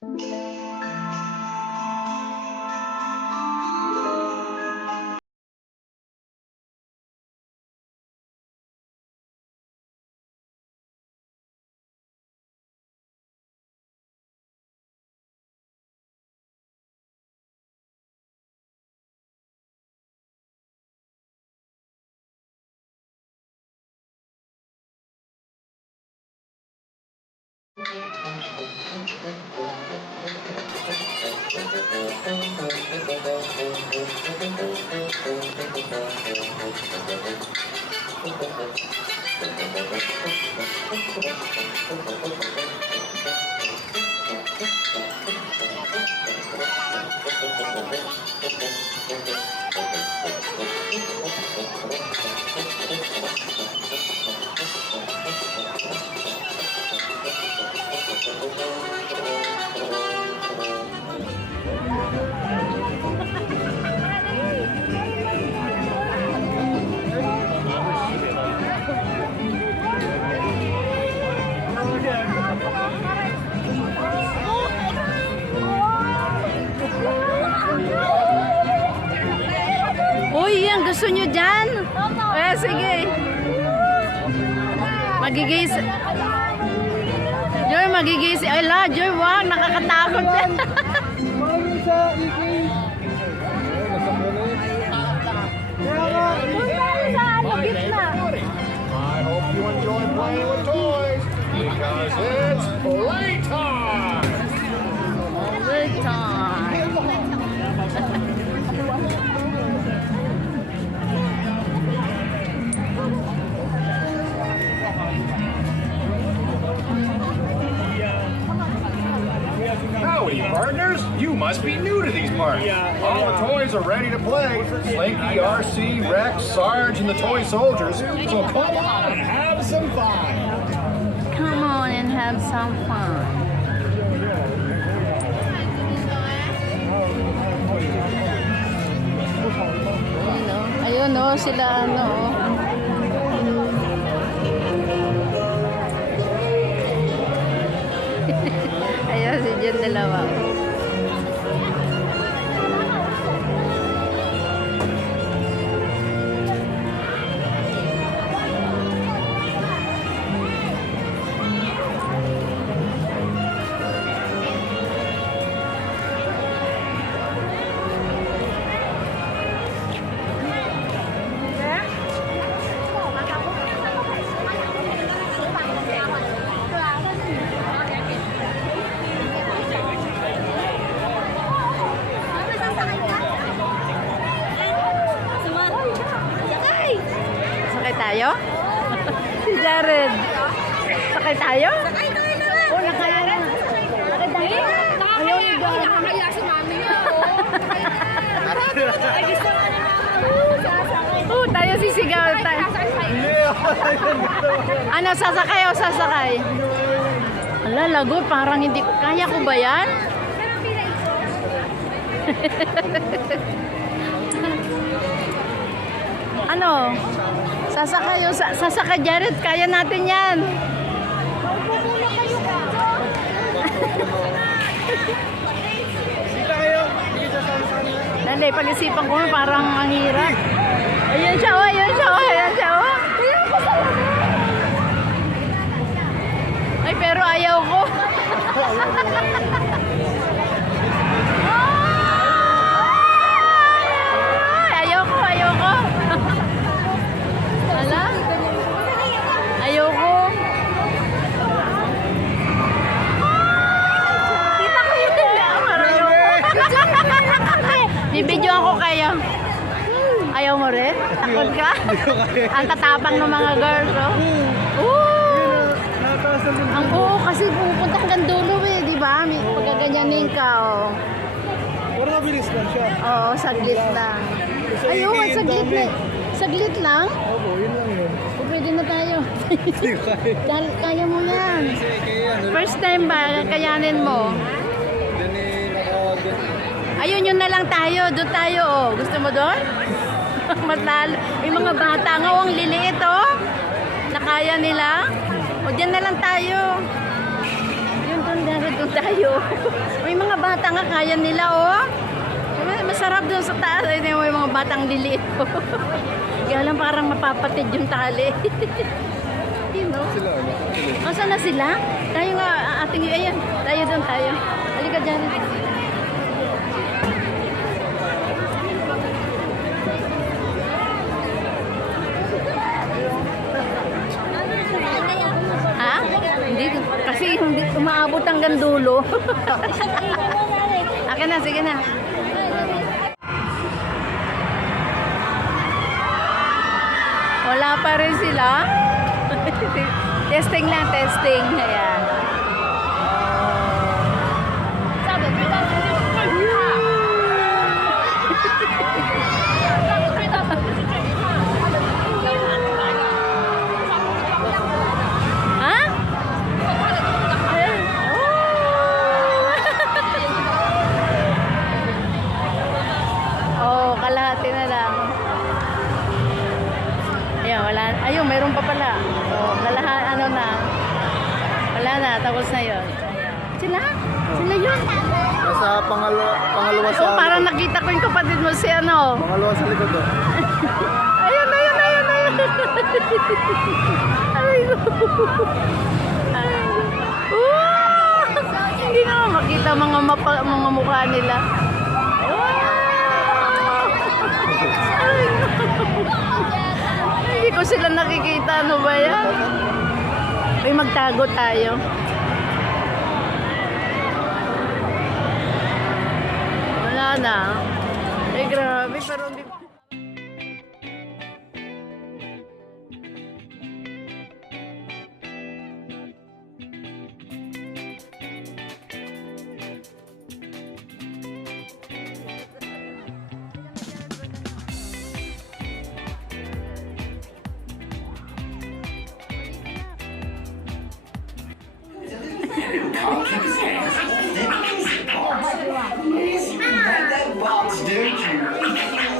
Uy, yan gusto nyo dyan? Eh, sige. Magigis. Joy, magigis. Ay la, Joy, wag. Nakakatakot. I hope you enjoy playing with toys because it's playtime. Howdy, partners. You must be new to these parks. All the toys are ready to play. Slinky, RC, Rex, Sarge, and the toy soldiers. So come on and have some fun. Come on and have some fun. Ayun o, sila ano o. Ayun, si John dalawa. Tayo? Si Jared. Sakay tayo? Sakay tayo na nga. Oh, nakaya na. Sakay tayo? Ayaw ni Jared. Nakakaya si mami niya. Ay, gusto nga ni mama. Sasakay. Oh, tayo sisigaw tayo. Ano, sasakay o sasakay? Ala, lagot. Parang hindi ko. Kaya ko ba yan? Ano? Sasakay o sasakay, Jared. Kaya natin yan. Dali, pag-isipan ko parang ang hirap. Ayun siya, oh, ayun siya, oh, ayun siya, oh. Ay, pero ayaw ko. Ayoko. Hala? Ayoko. Kita ko yun. Bibidyoan ko kayo. Ayaw mo rin? Takot ka? Ang tatapang ng mga girls, oh. Ang oo, kasi pupunta hanggang dulo eh, di ba? Pagkaganyanin ka, oh. Parang mabilis lang siya. Oo, saglit lang. Ayun, saglit na. Saglit lang? Opo, yun lang yun. O, pwede na tayo. Hindi ko kaya. Kaya mo yan. First time ba, kayanin mo? Then nakawagin. Ayun, yun na lang tayo. Doon tayo, oh. Gusto mo doon? Matalo. May mga bata nga, oh, ang liliit, oh. Nakaya nila. O, dyan na lang tayo. Yun, doon Narito tayo. May mga bata nga kaya nila, oh. Masarap doon sa taas. Ay, may mga batang liliit, oh. Kaya lang parang mapapatid yung tali. You know? Sila, ano? Asa na sila? Tayo nga, ating, ayan. Tayo doon tayo. Halika dyan. Ha? Hindi, kasi hindi umaabot hanggang dulo. Akin na, sige na. Wala pa rin sila. Testing lang, testing. Ayan. Ha? Oh, kalahati na lang. Ayan, wala. Ayun, mayroon pa pala. Oh, kalahat, ano na. Wala na, tapos na yun. Sila? Sila yun? Nasa pangalawa sa Oh, parang nakita ko yung kapatid mo si ano. Pangalawa sa likod, oh. Ayun, ayun, ayun, ayun. Ay, no. Ay, no. Wow! Hindi naman makita mga mukha nila. Wow! Ay, no. Hindi ko sila nakikita. Ano ba yan? Uy, magtago tayo. Wala na. Eh, grabe. Pero hindi...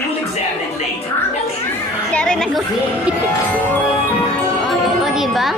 We'll examine it later. Kaya rin ako. Oh, di ba?